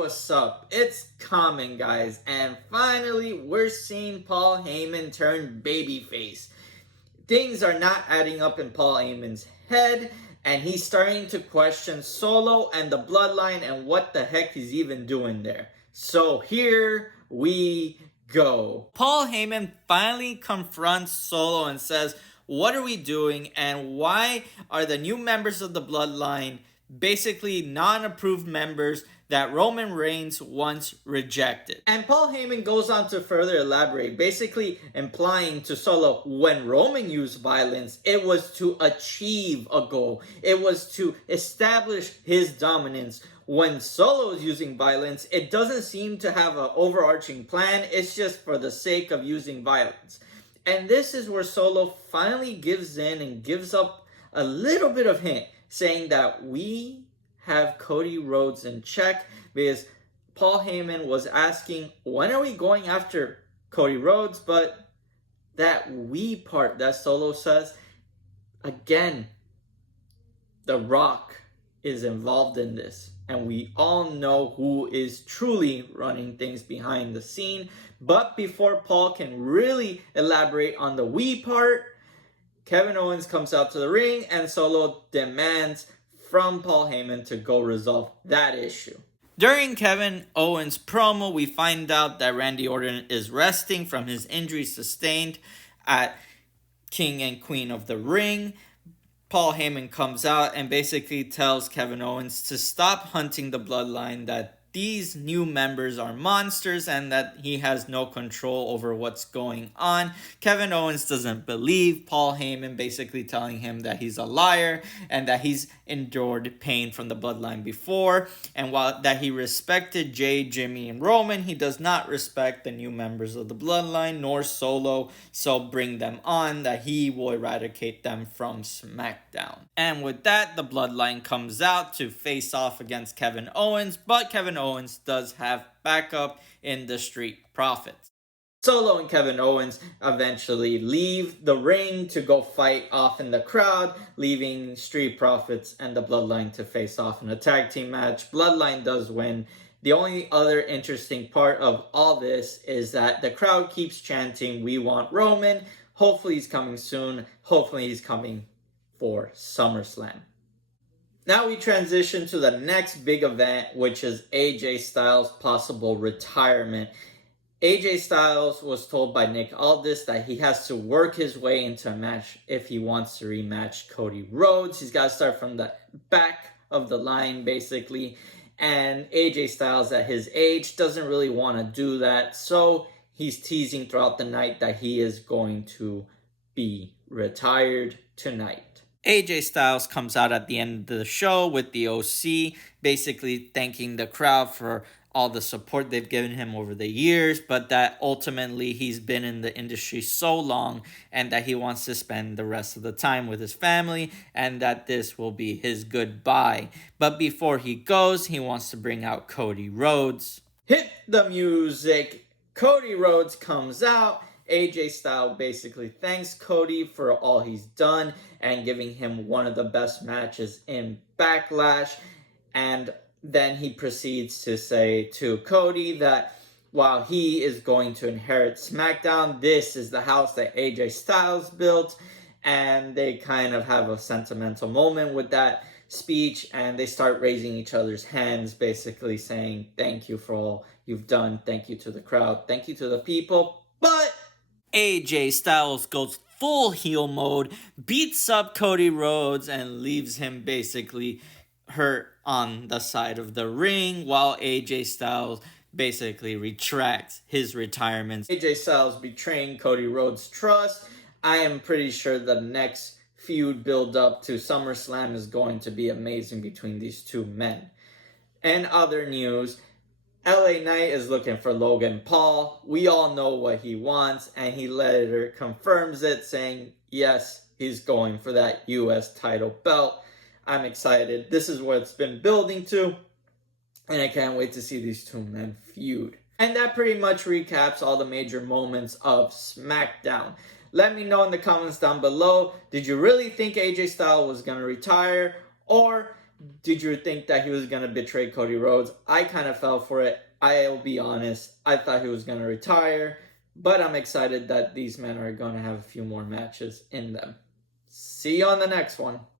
what's up? It's Common, guys, and finally we're seeing Paul Heyman turn babyface. Things are not adding up in Paul Heyman's head, and he's starting to question Solo and the Bloodline and what the heck he's even doing there. So here we go. Paul Heyman finally confronts Solo and says, "What are we doing, and why are the new members of the Bloodline basically non-approved members that Roman Reigns once rejected?" And Paul Heyman goes on to further elaborate, basically implying to Solo, when Roman used violence, it was to achieve a goal. It was to establish his dominance. When Solo is using violence, it doesn't seem to have an overarching plan. It's just for the sake of using violence. And this is where Solo finally gives in and gives up a little bit of hint, saying that we have Cody Rhodes in check, because Paul Heyman was asking, when are we going after Cody Rhodes? But that we part that Solo says, again, The Rock is involved in this. And we all know who is truly running things behind the scene. But before Paul can really elaborate on the we part, Kevin Owens comes out to the ring and Solo demands from Paul Heyman to go resolve that issue. During Kevin Owens' promo, we find out that Randy Orton is resting from his injury sustained at King and Queen of the Ring. Paul Heyman comes out and basically tells Kevin Owens to stop hunting the Bloodline, that these new members are monsters and that he has no control over what's going on. Kevin Owens doesn't believe Paul Heyman, basically telling him that he's a liar and that he's endured pain from the Bloodline before. And while that he respected Jay, Jimmy, and Roman, he does not respect the new members of the Bloodline nor Solo. So bring them on, that he will eradicate them from SmackDown. And with that, the Bloodline comes out to face off against Kevin Owens, but Kevin Owens does have backup in the Street Profits. Solo and Kevin Owens eventually leave the ring to go fight off in the crowd, leaving Street Profits and the Bloodline to face off in a tag team match. Bloodline does win. The only other interesting part of all this is that the crowd keeps chanting, "We want Roman." Hopefully he's coming soon. Hopefully he's coming for SummerSlam. Now we transition to the next big event, which is AJ Styles' possible retirement. AJ Styles was told by Nick Aldis that he has to work his way into a match if he wants to rematch Cody Rhodes. He's got to start from the back of the line, basically. And AJ Styles, at his age, doesn't really want to do that. So he's teasing throughout the night that he is going to be retired tonight. AJ Styles comes out at the end of the show with the OC, basically thanking the crowd for all the support they've given him over the years, but that ultimately he's been in the industry so long and that he wants to spend the rest of the time with his family and that this will be his goodbye. But before he goes, he wants to bring out Cody Rhodes. Hit the music. Cody Rhodes comes out. AJ Styles basically thanks Cody for all he's done and giving him one of the best matches in Backlash. And then he proceeds to say to Cody that while he is going to inherit SmackDown, this is the house that AJ Styles built. And they kind of have a sentimental moment with that speech, and they start raising each other's hands, basically saying thank you for all you've done. Thank you to the crowd. Thank you to the people. But AJ Styles goes full heel mode, beats up Cody Rhodes, and leaves him basically hurt on the side of the ring, while AJ Styles basically retracts his retirement. AJ Styles betraying Cody Rhodes' trust. I am pretty sure the next feud build up to SummerSlam is going to be amazing between these two men. And other news, LA Knight is looking for Logan Paul. We all know what he wants, and he later confirms it, saying, yes, he's going for that US title belt. I'm excited. This is what it's been building to, and I can't wait to see these two men feud. And that pretty much recaps all the major moments of SmackDown. Let me know in the comments down below, did you really think AJ Styles was going to retire? Or Did you think that he was going to betray Cody Rhodes? I kind of fell for it. I'll be honest. I thought he was going to retire. But I'm excited that these men are going to have a few more matches in them. See you on the next one.